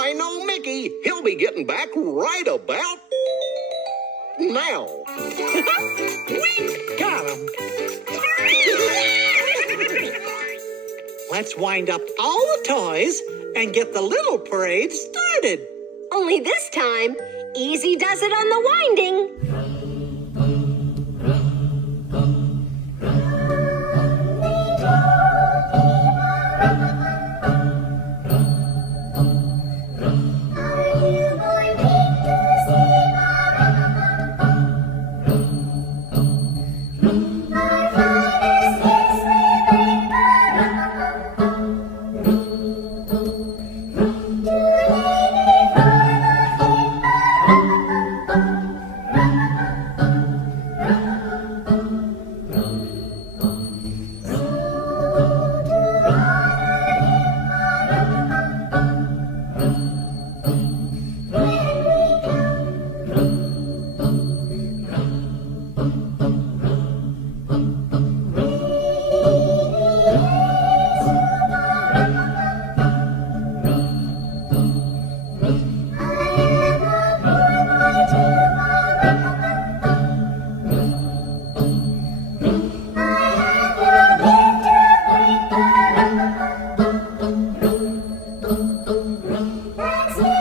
I know Mickey. He'll be getting back right about now. We got him. Let's wind up all the toys and get the little parade started. Only this time, Easy does it on the winding. That's it.